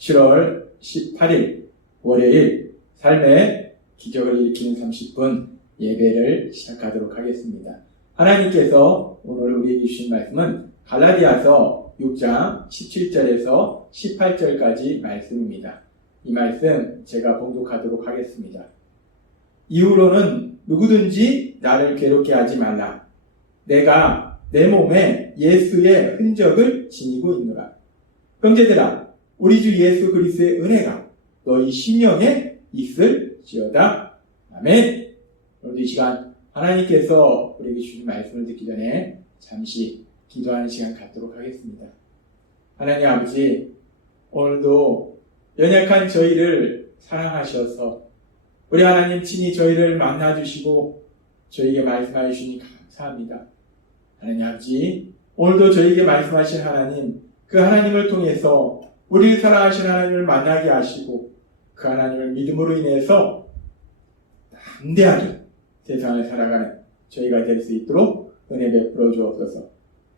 7월 18일 월요일 삶의 기적을 일으키는 30분 예배를 시작하도록 하겠습니다. 하나님께서 오늘 우리에게 주신 말씀은 갈라디아서 6장 17절에서 18절까지 말씀입니다. 이 말씀 제가 봉독하도록 하겠습니다. 이후로는 누구든지 나를 괴롭게 하지 말라. 내가 내 몸에 예수의 흔적을 지니고 있노라. 형제들아, 우리 주 예수 그리스도의 은혜가 너희 심령에 있을지어다. 아멘. 오늘 이 시간 하나님께서 우리에게 주신 말씀을 듣기 전에 잠시 기도하는 시간 갖도록 하겠습니다. 하나님 아버지, 오늘도 연약한 저희를 사랑하셔서 우리 하나님 친히 저희를 만나주시고 저희에게 말씀하여 주시니 감사합니다. 하나님 아버지, 오늘도 저희에게 말씀하신 하나님, 그 하나님을 통해서 우리를 사랑하신 하나님을 만나게 하시고 그 하나님을 믿음으로 인해서 담대하게 세상을 살아가는 저희가 될 수 있도록 은혜 베풀어 주옵소서.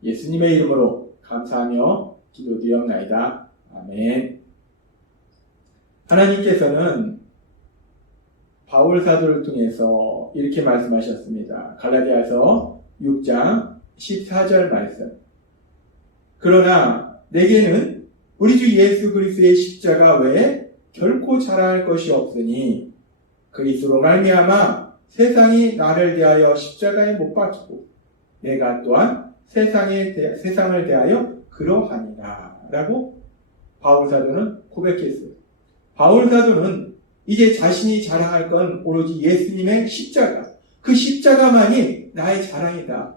예수님의 이름으로 감사하며 기도드리옵나이다. 아멘. 하나님께서는 바울 사도를 통해서 이렇게 말씀하셨습니다. 갈라디아서 6장 14절 말씀. 그러나 내게는 우리 주 예수 그리스도의 십자가 외에 결코 자랑할 것이 없으니 그리스도로 말미암아 세상이 나를 대하여 십자가에 못 박히고 내가 또한 세상을 대하여 그러하니라 라고 바울 사도는 고백했어요. 바울 사도는 이제 자신이 자랑할 건 오로지 예수님의 십자가, 그 십자가만이 나의 자랑이다.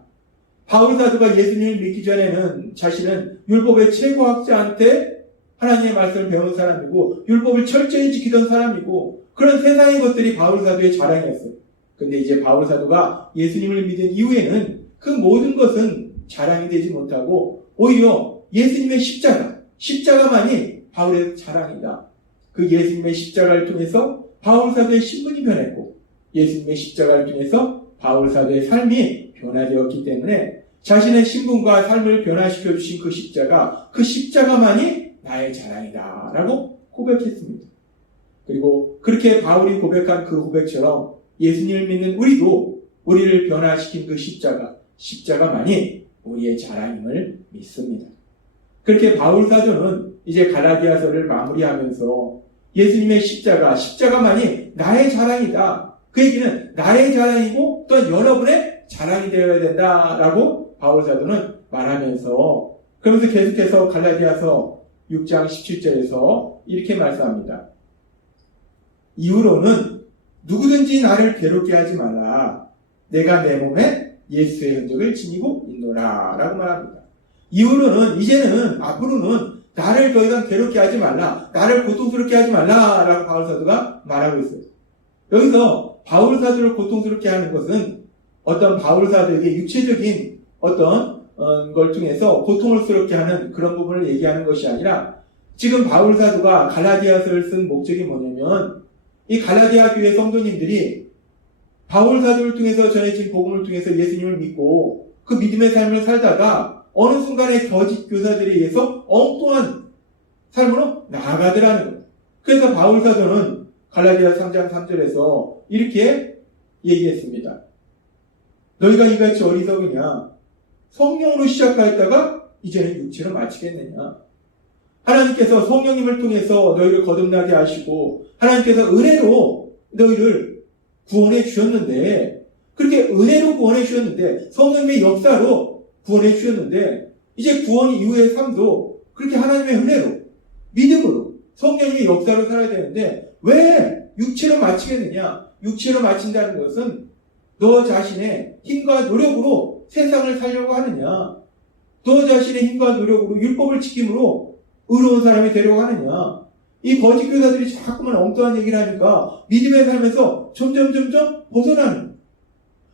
바울 사도가 예수님을 믿기 전에는 자신은 율법의 최고학자한테 하나님의 말씀을 배운 사람이고 율법을 철저히 지키던 사람이고 그런 세상의 것들이 바울 사도의 자랑이었어요. 근데 이제 바울 사도가 예수님을 믿은 이후에는 그 모든 것은 자랑이 되지 못하고 오히려 예수님의 십자가만이 바울의 자랑이다. 그 예수님의 십자가를 통해서 바울 사도의 신분이 변했고 예수님의 십자가를 통해서 바울 사도의 삶이 변화되었기 때문에 자신의 신분과 삶을 변화시켜 주신 그 십자가만이 나의 자랑이다 라고 고백했습니다. 그리고 그렇게 바울이 고백한 그 고백처럼 예수님을 믿는 우리도 우리를 변화시킨 그 십자가만이 우리의 자랑임을 믿습니다. 그렇게 바울 사도는 이제 갈라디아서를 마무리하면서 예수님의 십자가만이 나의 자랑이다. 그 얘기는 나의 자랑이고 또한 여러분의 자랑이 되어야 된다라고 바울 사도는 말하면서 그러면서 계속해서 갈라디아서 6장 17절에서 이렇게 말씀합니다. 이후로는 누구든지 나를 괴롭게 하지 말라. 내가 내 몸에 예수의 흔적을 지니고 있노라 라고 말합니다. 이후로는 이제는 앞으로는 나를 더 이상 괴롭게 하지 말라. 나를 고통스럽게 하지 말라 라고 바울 사도가 말하고 있어요. 여기서 바울 사도를 고통스럽게 하는 것은 어떤 바울 사도에게 육체적인 어떤 걸 통해서 고통스럽게 하는 그런 부분을 얘기하는 것이 아니라 지금 바울 사도가 갈라디아서를 쓴 목적이 뭐냐면 이 갈라디아 교회 성도님들이 바울 사도를 통해서 전해진 복음을 통해서 예수님을 믿고 그 믿음의 삶을 살다가 어느 순간에 거짓 교사들에 의해서 엉뚱한 삶으로 나아가더라는 거예요. 그래서 바울 사도는 갈라디아 3장 3절에서 이렇게 얘기했습니다. 너희가 이같이 어리석으냐? 성령으로 시작하였다가 이제는 육체로 마치겠느냐? 하나님께서 성령님을 통해서 너희를 거듭나게 하시고 하나님께서 은혜로 너희를 구원해 주셨는데 그렇게 은혜로 구원해 주셨는데 성령님의 역사로 구원해 주셨는데 이제 구원 이후의 삶도 그렇게 하나님의 은혜로 믿음으로 성령님의 역사로 살아야 되는데 왜 육체로 마치겠느냐? 육체로 마친다는 것은 너 자신의 힘과 노력으로 세상을 살려고 하느냐? 너 자신의 힘과 노력으로 율법을 지킴으로 의로운 사람이 되려고 하느냐? 이 거짓 교사들이 자꾸만 엉뚱한 얘기를 하니까 믿음의 삶에서 점점 벗어나는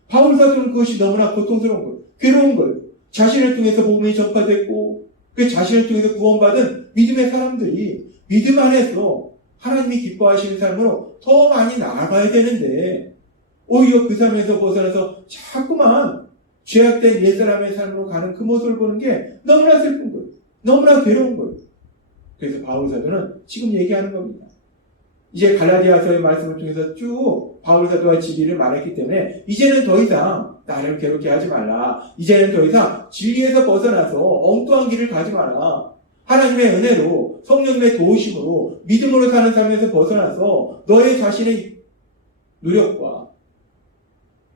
바울 사도는 그것이 너무나 고통스러운 거예요. 괴로운 거예요. 자신을 통해서 복음이 전파됐고 그 자신을 통해서 구원받은 믿음의 사람들이 믿음 안에서 하나님이 기뻐하시는 삶으로 더 많이 나아가야 되는데 오히려 그 삶에서 벗어나서 자꾸만 죄악된 옛사람의 삶으로 가는 그 모습을 보는 게 너무나 슬픈 거예요. 너무나 괴로운 거예요. 그래서 바울 사도는 지금 얘기하는 겁니다. 이제 갈라디아서의 말씀을 통해서 쭉 바울 사도와 진리를 말했기 때문에 이제는 더 이상 나를 괴롭게 하지 말라. 이제는 더 이상 진리에서 벗어나서 엉뚱한 길을 가지 마라. 하나님의 은혜로 성령님의 도우심으로 믿음으로 사는 삶에서 벗어나서 너의 자신의 노력과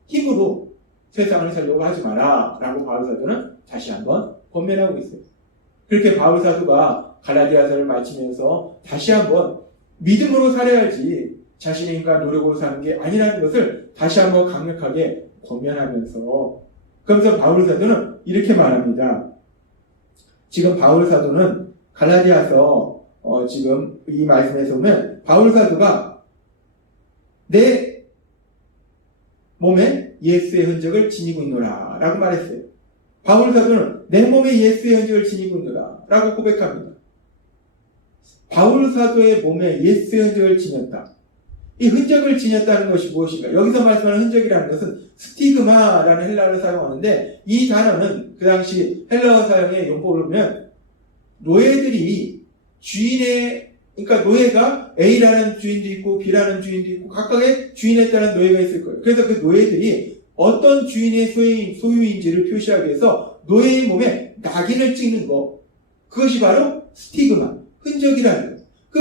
힘으로 세상을 살려고 하지 마라 라고 바울 사도는 다시 한번 권면하고 있어요. 그렇게 바울 사도가 갈라디아서를 마치면서 다시 한번 믿음으로 살아야지 자신의 힘과 노력으로 사는 게 아니라는 것을 다시 한번 강력하게 권면하면서, 그러면서 바울 사도는 이렇게 말합니다. 지금 바울 사도는 갈라디아서 지금 이 말씀에서 보면 바울 사도가 내 몸에 예수의 흔적을 지니고 있노라 라고 말했어요. 바울 사도는 내 몸에 예수의 흔적을 지니고 있노라 라고 고백합니다. 바울 사도의 몸에 예수의 흔적을 지녔다. 이 흔적을 지녔다는 것이 무엇인가? 여기서 말씀하는 흔적이라는 것은 스티그마라는 헬라어를 사용하는데, 이 단어는 그 당시 헬라어 사용의 용법을 보면 노예들이 그러니까 노예가 A라는 주인도 있고 B라는 주인도 있고 각각의 주인에 따른 노예가 있을 거예요. 그래서 그 노예들이 어떤 주인의 소유인지를 표시하기 위해서 노예의 몸에 낙인을 찍는 거, 그것이 바로 스티그마, 흔적이라는 거예요. 그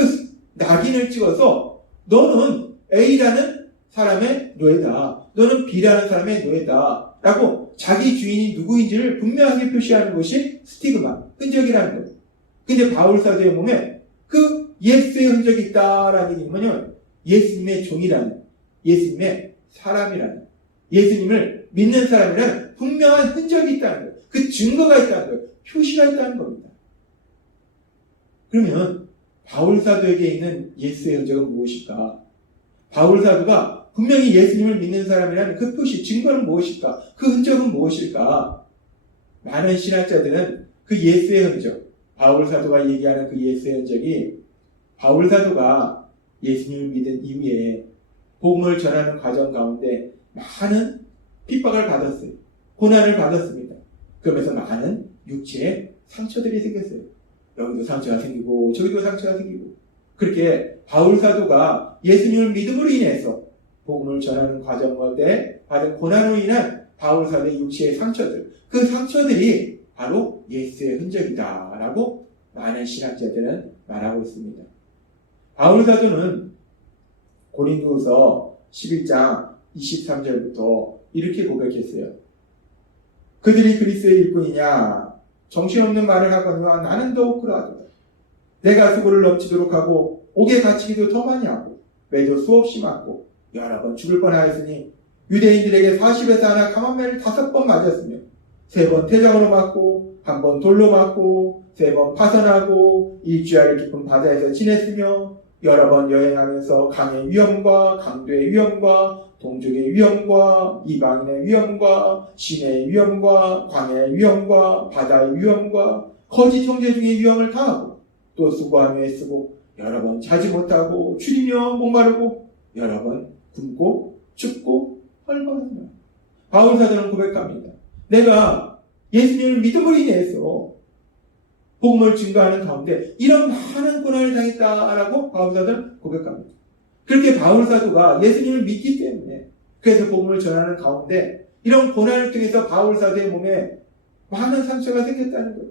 낙인을 찍어서 너는 A라는 사람의 노예다, 너는 B라는 사람의 노예다 라고 자기 주인이 누구인지를 분명하게 표시하는 것이 스티그마, 흔적이라는 거예요. 근데 바울 사도의 몸에 그 예수의 흔적이 있다라는 얘기는 뭐냐면 예수님의 종이라는, 예수님의 사람이라는, 예수님을 믿는 사람이라는 분명한 흔적이 있다는 거예요. 그 증거가 있다는 거예요. 표시가 있다는 겁니다. 그러면 바울 사도에게 있는 예수의 흔적은 무엇일까? 바울 사도가 분명히 예수님을 믿는 사람이라는 그 표시, 증거는 무엇일까? 그 흔적은 무엇일까? 많은 신학자들은 그 예수의 흔적, 바울 사도가 얘기하는 그 예수의 흔적이 바울 사도가 예수님을 믿은 이후에 복음을 전하는 과정 가운데 많은 핍박을 받았어요. 고난을 받았습니다. 그러면서 많은 육체의 상처들이 생겼어요. 여기도 상처가 생기고 저기도 상처가 생기고, 그렇게 바울 사도가 예수님을 믿음으로 인해서 복음을 전하는 과정 가운데 받은 고난으로 인한 바울 사도의 육체의 상처들, 그 상처들이 바로 예수의 흔적이다 라고 많은 신학자들은 말하고 있습니다. 바울 사도는 고린도후서 11장 23절부터 이렇게 고백했어요. 그들이 그리스도의 일꾼이냐? 정신없는 말을 하거니와 나는 더욱 그러하도다. 내가 수고를 넘치도록 하고 옥에 갇히기도 더 많이 하고 매도 수없이 맞고 여러 번 죽을 뻔하였으니 유대인들에게 40에서 하나 감한매를 5번 맞았으며 3번 태장으로 맞고 1번 돌로 맞고 3번 파선하고 일주일을 깊은 바다에서 지냈으며 여러 번 여행하면서 강의 위험과 강도의 위험과 동족의 위험과 이방인의 위험과 시내의 위험과 광야의 위험과 바다의 위험과 거짓 형제 중의 위험을 당하고 또 수고하며 애쓰고 여러 번 자지 못하고 추리며 목마르고 여러 번 굶고 춥고 헐벗으며. 바울 사도는 고백합니다. 내가 예수님을 믿음으로 인해서 복음을 증거하는 가운데 이런 많은 고난을 당했다라고 바울 사도는 고백합니다. 그렇게 바울 사도가 예수님을 믿기 때문에, 그래서 복음을 전하는 가운데 이런 고난을 통해서 바울 사도의 몸에 많은 상처가 생겼다는 거예요.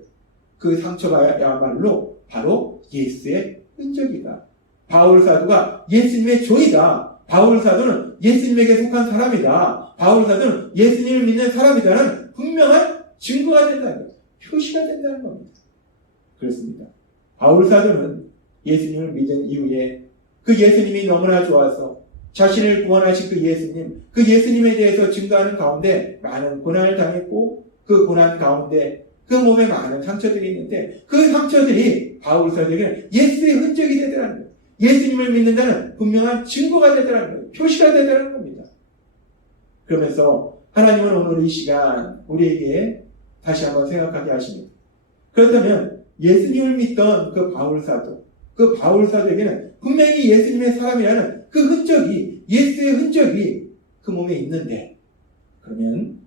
그 상처가야말로 바로 예수의 흔적이다. 바울 사도가 예수님의 종이다. 바울 사도는 예수님에게 속한 사람이다. 바울 사도는 예수님을 믿는 사람이다라는 분명한 증거가 된다는 거예요. 표시가 된다는 겁니다. 그렇습니다. 바울 사도는 예수님을 믿은 이후에 그 예수님이 너무나 좋아서 자신을 구원하신 그 예수님에 대해서 증거하는 가운데 많은 고난을 당했고, 그 고난 가운데 그 몸에 많은 상처들이 있는데 그 상처들이 바울 사도에게는 예수의 흔적이 되더라는 거예요. 예수님을 믿는다는 분명한 증거가 되더라는 거예요. 표시가 되더라는 겁니다. 그러면서 하나님은 오늘 이 시간 우리에게 다시 한번 생각하게 하십니다. 그렇다면 예수님을 믿던 그 바울 사도에게는 분명히 예수님의 사람이라는 그 흔적이, 예수의 흔적이 그 몸에 있는데, 그러면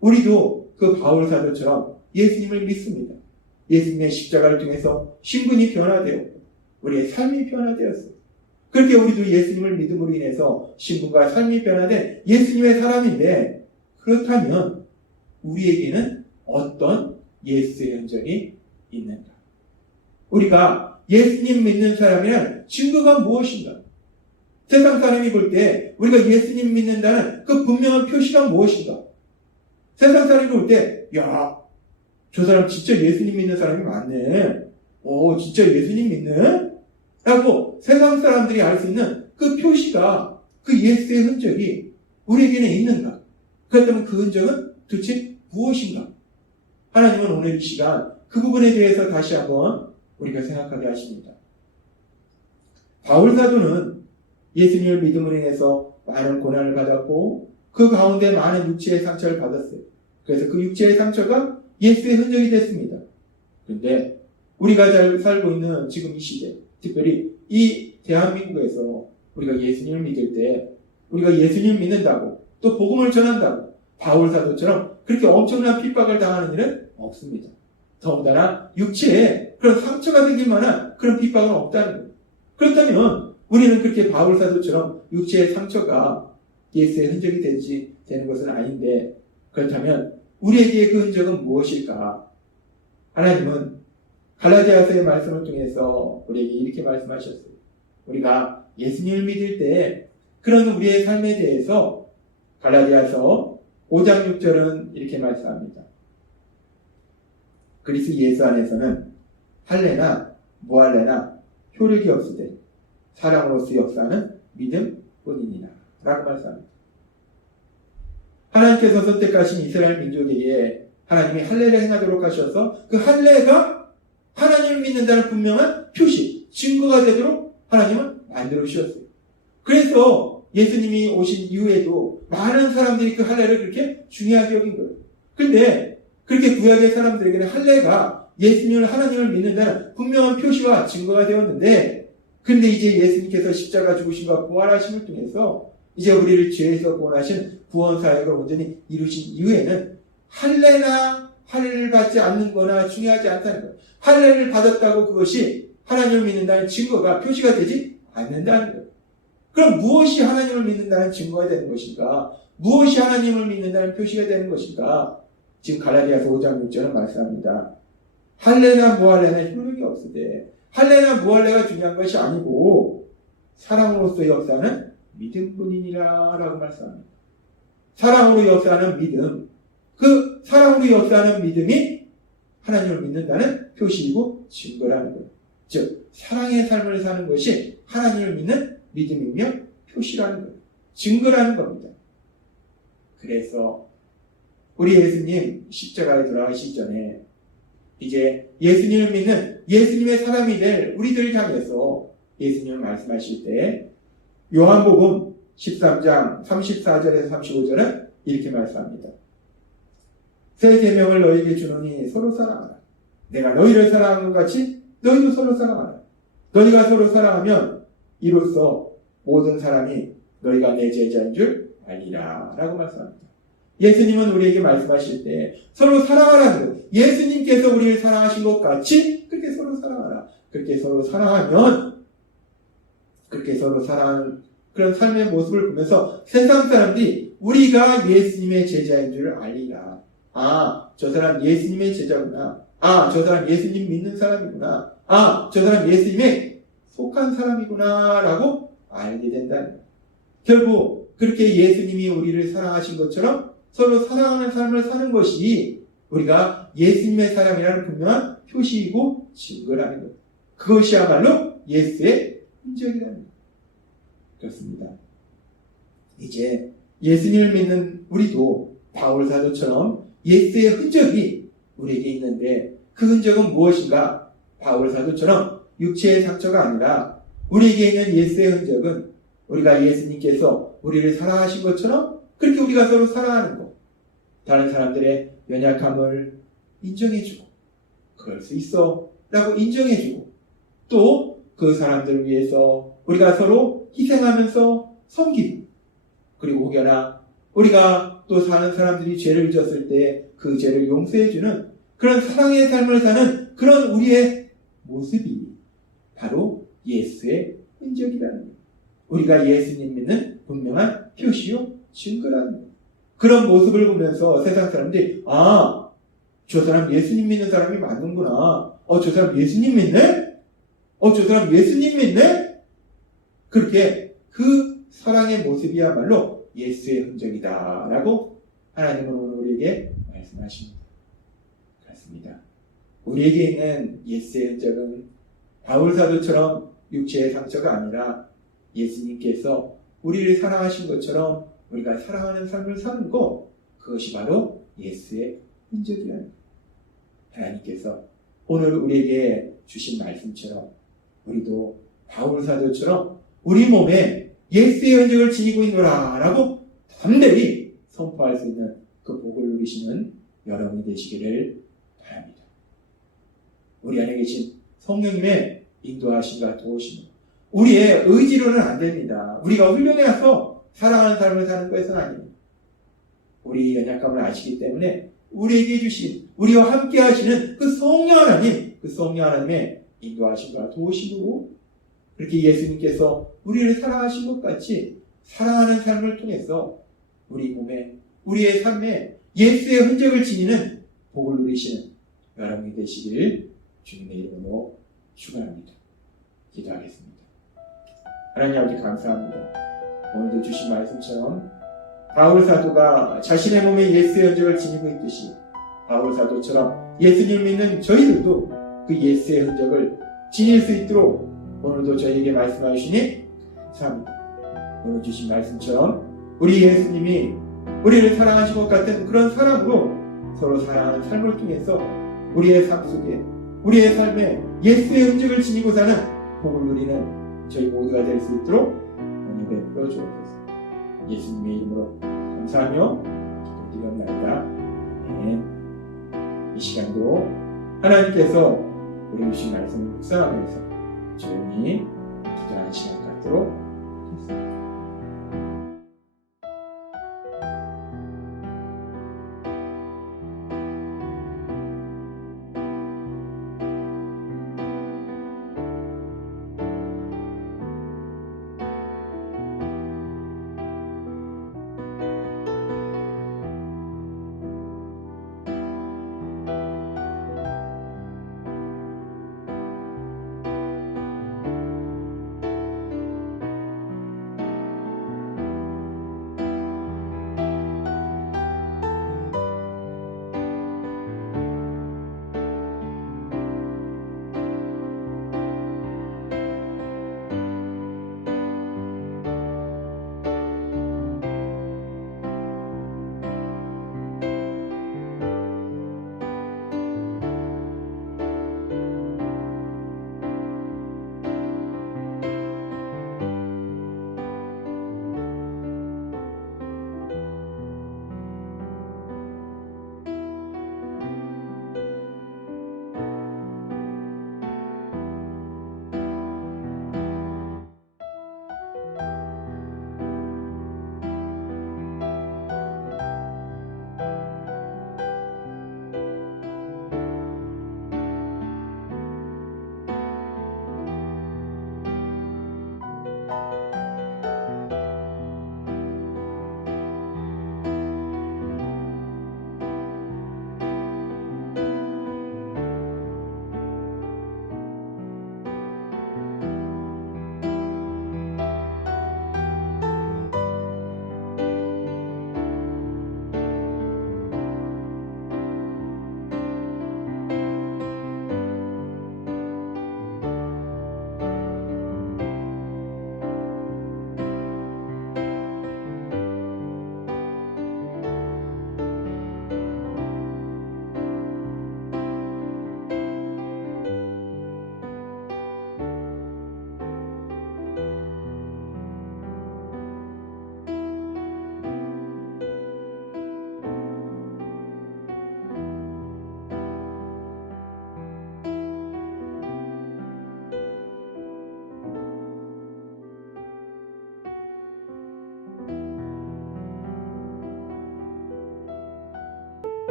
우리도 그 바울 사도처럼 예수님을 믿습니다. 예수님의 십자가를 통해서 신분이 변화되었고 우리의 삶이 변화되었어요. 그렇게 우리도 예수님을 믿음으로 인해서 신분과 삶이 변화된 예수님의 사람인데 그렇다면 우리에게는 어떤 예수의 흔적이 있는가? 우리가 예수님 믿는 사람이란 증거가 무엇인가? 세상 사람이 볼 때 우리가 예수님 믿는다는 그 분명한 표시가 무엇인가? 세상 사람이 볼 때, 야, 저 사람 진짜 예수님 믿는 사람이 많네. 오, 진짜 예수님 믿네? 라고 세상 사람들이 알 수 있는 그 표시가, 그 예수의 흔적이 우리에게는 있는가? 그렇다면 그 흔적은 도대체 무엇인가? 하나님은 오늘 이 시간 그 부분에 대해서 다시 한번 우리가 생각하게 하십니다. 바울 사도는 예수님을 믿음으로 인해서 많은 고난을 받았고 그 가운데 많은 육체의 상처를 받았어요. 그래서 그 육체의 상처가 예수의 흔적이 됐습니다. 그런데 우리가 잘 살고 있는 지금 이 시대, 특별히 이 대한민국에서 우리가 예수님을 믿을 때 우리가 예수님을 믿는다고 또 복음을 전한다고 바울 사도처럼 그렇게 엄청난 핍박을 당하는 일은 없습니다. 더군다나 육체에 그런 상처가 생길 만한 그런 핍박은 없다는 거예요. 그렇다면 우리는 그렇게 바울 사도처럼 육체의 상처가 예수의 흔적이 되는 것은 아닌데 그렇다면 우리에게 그 흔적은 무엇일까? 하나님은 갈라디아서의 말씀을 통해서 우리에게 이렇게 말씀하셨어요. 우리가 예수님을 믿을 때 그런 우리의 삶에 대해서 갈라디아서 5장 6절은 이렇게 말씀합니다. 그리스도 예수 안에서는 할례나 무할례나 효력이 없으되 사랑으로서 역사하는 믿음뿐이니라 라고 말씀합니다. 하나님께서 선택하신 이스라엘 민족에게 하나님이 할례를 행하도록 하셔서 그 할례가 하나님을 믿는다는 분명한 표시, 증거가 되도록 하나님은 만들어 주셨어요. 그래서 예수님이 오신 이후에도 많은 사람들이 그 할례를 그렇게 중요하게 여긴 거예요. 근데 그렇게 구약의 사람들에게는 할례가 예수님을 하나님을 믿는다는 분명한 표시와 증거가 되었는데 근데 이제 예수님께서 십자가 죽으심과 부활하심을 통해서 이제 우리를 죄에서 구원하신 구원 사역을 온전히 이루신 이후에는 할례나 할례를 받지 않는 거나 중요하지 않다는 거예요. 할례를 받았다고 그것이 하나님을 믿는다는 증거가 표시가 되지 않는다는 거예요. 그럼 무엇이 하나님을 믿는다는 증거가 되는 것인가? 무엇이 하나님을 믿는다는 표시가 되는 것인가? 지금 갈라디아서 5장 6절은 말씀합니다. 할례나 무할례는 효력이 없으되 할례나 무할례가 중요한 것이 아니고 사랑으로서의 역사는 믿음뿐이니라 라고 말씀합니다. 사랑으로 역사하는 믿음, 그 사랑으로 역사하는 믿음이 하나님을 믿는다는 표시이고 증거라는 거예요. 즉 사랑의 삶을 사는 것이 하나님을 믿는 믿음이며 표시라는 거예요. 증거라는 겁니다. 그래서 우리 예수님 십자가에 돌아가시기 전에 이제 예수님을 믿는 예수님의 사람이 될 우리들을 향해서 예수님을 말씀하실 때 요한복음 13장 34절에서 35절은 이렇게 말씀합니다. 새 계명을 너희에게 주노니 서로 사랑하라. 내가 너희를 사랑한 것 같이 너희도 서로 사랑하라. 너희가 서로 사랑하면 이로써 모든 사람이 너희가 내 제자인 줄 알리라 라고 말씀합니다. 예수님은 우리에게 말씀하실 때 서로 사랑하라는 거예요. 예수님께서 우리를 사랑하신 것 같이 그렇게 서로 사랑하라. 그렇게 서로 사랑하면 그렇게 서로 사랑하는 그런 삶의 모습을 보면서 세상 사람들이 우리가 예수님의 제자인 줄 알리라. 아, 저 사람 예수님의 제자구나. 아, 저 사람 예수님 믿는 사람이구나. 아, 저 사람 예수님에 속한 사람이구나 라고 알게 된다는 거예요. 결국 그렇게 예수님이 우리를 사랑하신 것처럼 서로 사랑하는 삶을 사는 것이 우리가 예수님의 사람이라는 분명한 표시이고 증거라는 것. 그것이야말로 예수의 흔적이라는 것. 그렇습니다. 이제 예수님을 믿는 우리도 바울 사도처럼 예수의 흔적이 우리에게 있는데 그 흔적은 무엇인가? 바울 사도처럼 육체의 상처가 아니라 우리에게 있는 예수의 흔적은 우리가 예수님께서 우리를 사랑하신 것처럼 그렇게 우리가 서로 사랑하는 것. 다른 사람들의 연약함을 인정해주고 그럴 수 있어 라고 인정해주고 또 그 사람들을 위해서 우리가 서로 희생하면서 섬기고 그리고 혹여나 우리가 또 사는 사람들이 죄를 지었을 때 그 죄를 용서해주는 그런 사랑의 삶을 사는 그런 우리의 모습이 바로 예수의 흔적이라는 거예요. 우리가 예수님 믿는 분명한 표시요 증거라는 거예요. 그런 모습을 보면서 세상 사람들이 저 사람 예수님 믿는 사람이 맞는구나. 저 사람 예수님 믿네? 저 사람 예수님 믿네? 그렇게 그 사랑의 모습이야말로 예수의 흔적이다 라고 하나님은 오늘 우리에게 말씀하십니다. 그렇습니다. 우리에게 있는 예수의 흔적은 바울 사도처럼 육체의 상처가 아니라 예수님께서 우리를 사랑하신 것처럼 우리가 사랑하는 삶을 사는 것, 그것이 바로 예수의 흔적이라는 거예요. 하나님께서 오늘 우리에게 주신 말씀처럼 우리도 바울 사도처럼 우리 몸에 예수의 흔적을 지니고 있노라 라고 담대히 선포할 수 있는 그 복을 누리시는 여러분이 되시기를 바랍니다. 우리 안에 계신 성령님의 인도하심과 도우심, 우리의 의지로는 안 됩니다. 우리가 훌륭해서 사랑하는 삶을 사는 것은 아닙니다. 우리 연약함을 아시기 때문에 우리에게 주신, 우리와 함께 하시는 그 성령 하나님, 그 성령 하나님의 인도하심과 도우심으로 그렇게 예수님께서 우리를 사랑하신 것 같이 사랑하는 삶을 통해서 우리 몸에, 우리의 삶에 예수의 흔적을 지니는 복을 누리시는 여러분이 되시길 주님의 이름으로 축원합니다. 기도하겠습니다. 하나님 아버지 감사합니다. 오늘도 주신 말씀처럼 바울 사도가 자신의 몸에 예수의 흔적을 지니고 있듯이 바울 사도처럼 예수님을 믿는 저희들도 그 예수의 흔적을 지닐 수 있도록 오늘도 저희에게 말씀해 주시니 감사합니다. 오늘 주신 말씀처럼 우리 예수님이 우리를 사랑하신 것 같은 그런 사랑으로 서로 사랑하는 삶을 통해서 우리의 삶 속에, 우리의 삶에 예수의 흔적을 지니고 사는 복을 누리는 저희 모두가 될 수 있도록 은혜 베풀어 주옵소서. 예수님의 이름으로 감사하며 기도드리옵나이다. 이 시간도 하나님께서 우리 주신 말씀을 묵상하면서 조용히 기도하는 시간 갖도록 하겠습니다.